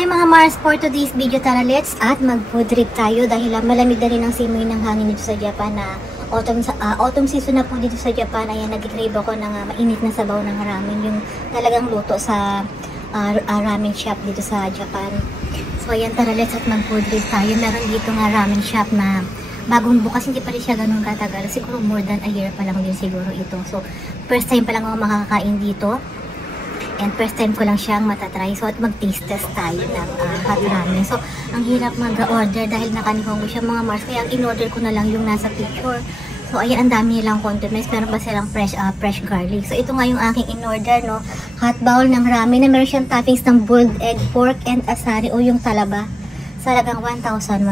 Hi mga Mars, for today's video tara let's at mag-food trip tayo dahil malamig na rin ang simoy ng hangin dito sa Japan na autumn season na po dito sa Japan. Ayan, nag-crave ako ng mainit na sabaw ng ramen, yung talagang luto sa ramen shop dito sa Japan. So ayan, tara let's at mag-food trip tayo. Meron dito nga ramen shop na bagong bukas, hindi pa rin siya ganun katagal. Siguro more than a year pa lang din siguro ito. So first time pa lang ako makakain dito. And first time ko lang siyang matatry. So, at mag-taste test tayo ng hot ramen. So, ang hirap mag-order dahil nakanihongo siya mga Mars. Kaya ang in-order ko na lang yung nasa picture. So, ayan, ang dami nilang condiments. Meron pa silang fresh garlic. So, ito nga yung aking in-order, no? Hot bowl ng ramen na meron siyang toppings ng boiled egg, pork, and asari o yung talaba. Sa halagang 1,120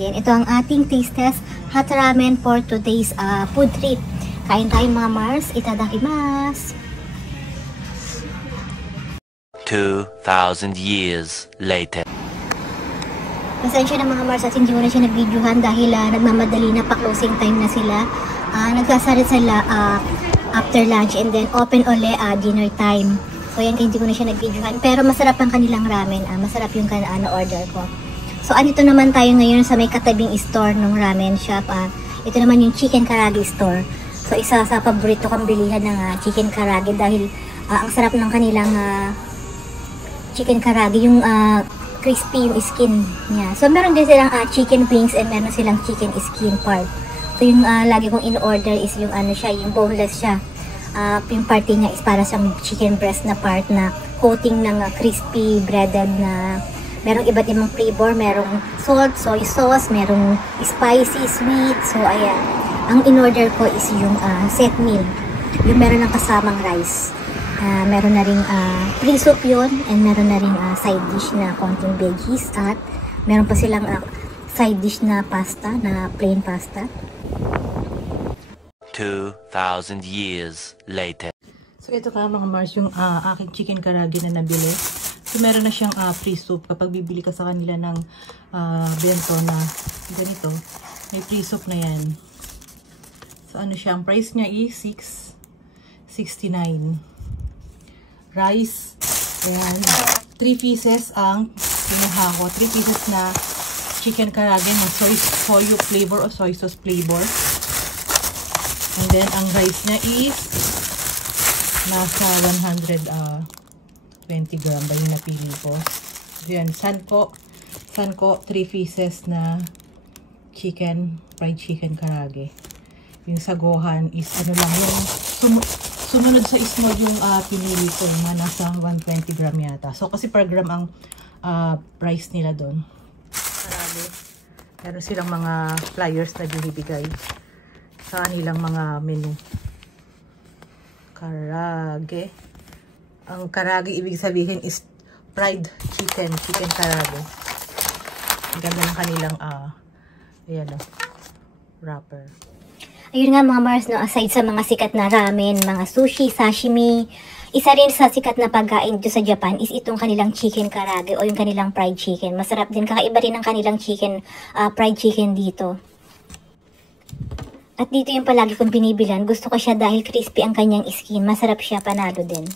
yen. Ito ang ating taste test hot ramen for today's food trip. Kain tayo mga Mars. Itadakimasu! 2,000 years later. Pasensya na mga Mars at hindi ko na siya nag-videohan dahil nagmamadali na, pa-closing time na sila. Nagsasarit sila after lunch and then open uli dinner time. So yan, hindi ko na siya nag-videohan. Pero masarap ang kanilang ramen. Masarap yung order ko. So andito naman tayo ngayon sa may katabing store ng ramen shop. Ito naman yung chicken karage store. So isa sa paborito kong bilihan ng chicken karage dahil ang sarap ng kanilang chicken karage, yung crispy yung skin niya. So meron din silang chicken wings and meron silang chicken skin part. So yung lagi kong in-order is yung siya, yung boneless siya. Yung party niya is para sa chicken breast na part na coating ng crispy breaded na merong iba't ibang flavor, merong salt, soy sauce, merong spicy, sweet. So ayan, ang in-order ko is yung set meal. Yung meron ng kasamang rice. Meron na ring free soup yun, and meron na ring side dish na konting veggies, at meron pa silang side dish na pasta, na plain pasta. 2,000 years later. So ito ka mga Mars, yung aking chicken karage na nabili. So meron na siyang free soup. Kapag bibili ka sa kanila ng bento na ganito, may free soup na yan. So ano siya, ang price niya is 669. Rice, ayan, 3 pieces ang kinuha ko, 3 pieces na chicken karage na soy flavor o soy sauce flavor. And then ang rice niya is nasa 120 gram ba yung napili ko. Ayan, sanko 3 pieces na fried chicken karage. Yung sa Gohan is ano lang, yung sumunod sa small yung pinili ko, mga nasa 120 gram yata. So kasi per gram ang price nila doon. Marami. Meron silang mga flyers na binibigay sa kanilang mga menu. Karage. Ang karage ibig sabihin is fried chicken karage. Ang ganda ng kanilang ayan o, wrapper. Ayun nga mga Mars, no, aside sa mga sikat na ramen, mga sushi, sashimi, isa rin sa sikat na pagkain dito sa Japan is itong kanilang chicken karage o yung kanilang fried chicken. Masarap din, kakaiba rin ang kanilang fried chicken dito. At dito yung palagi kong binibilan. Gusto ko siya dahil crispy ang kanyang skin. Masarap siya, panalo din.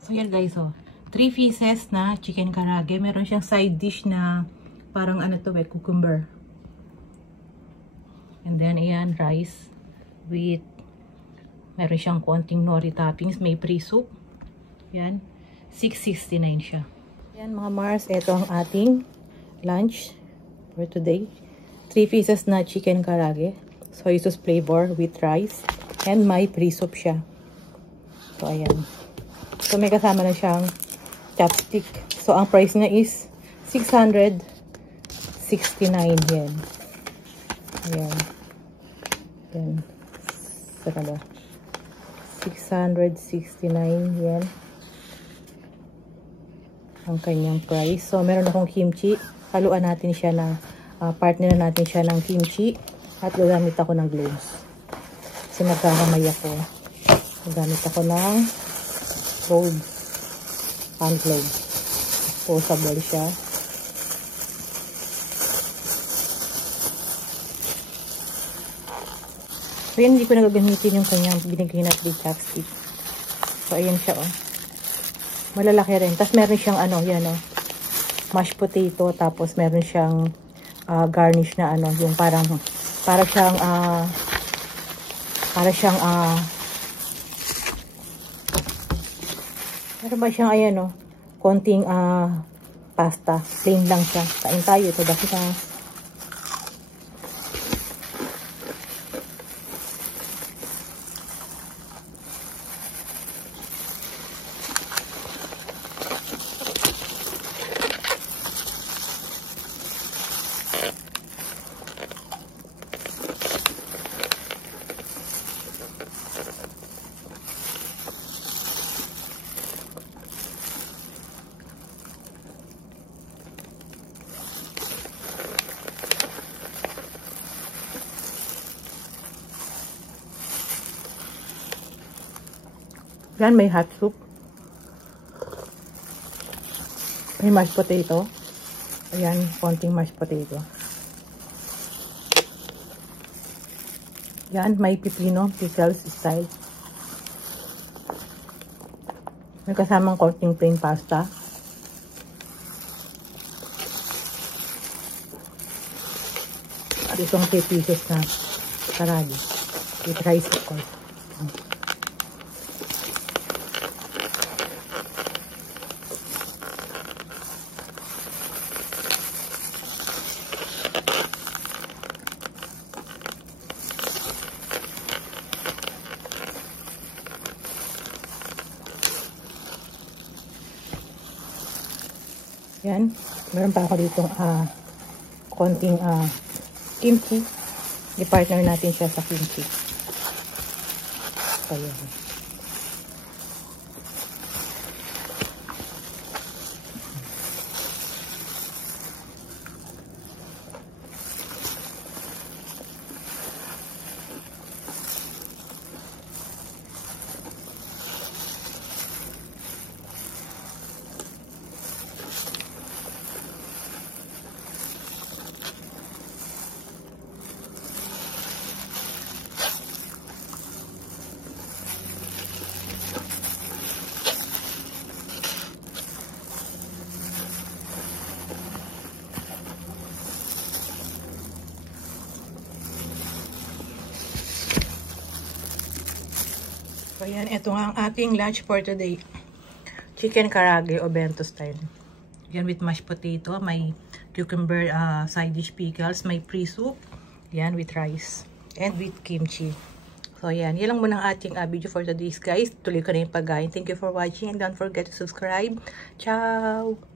So yan guys, 3 pieces na chicken karage. Meron siyang side dish na parang cucumber. And then, ayan, rice with, meron siyang konting nori toppings. May free soup. Ayan, 669 siya. Ayan mga Mars, ito ang ating lunch for today. 3 pieces na chicken karage. Soy sauce flavor with rice. And may free soup siya. So, ayan. So, may kasama na siyang chopstick. So, ang price niya is 669 yen. Ayan. Ayan. Saka ba? 669 yen. Ang kanyang price. So, meron akong kimchi. Haluan natin siya na, partner natin siya ng kimchi. At gagamit ako ng gloves. Kasi nagkakamay ako. Gagamit ako ng gloves. Hand gloves. Disposable siya. So, yan, hindi ko nagagamitin yung kanyang binigay na big chopstick. So, ayan siya, oh. Malalaki rin. Tapos, meron siyang, yan, mashed potato, tapos meron siyang garnish na ano, yung para siyang meron ba siyang ayan konting pasta, plain lang siya. Kain tayo ito dahil yan, may hot soup. May mashed potato. Ayan, konting mashed potato. Yan, may pipino, pickles style. May kasamang konting plain pasta. At itong 3 pieces na karagi. With rice, of course. Yan, meron pa ako ditong konting kimchi. I-partner natin siya sa kimchi. So, yan. So, yan. Ito nga ang ating lunch for today. Chicken karage o bento style. Yan with mashed potato. May cucumber side dish pickles. May pre-soup. Yan with rice. And with kimchi. So, yan. Yan lang muna ang ating video for today, guys. Tuloy ko na yung pagkain. Thank you for watching. And don't forget to subscribe. Ciao!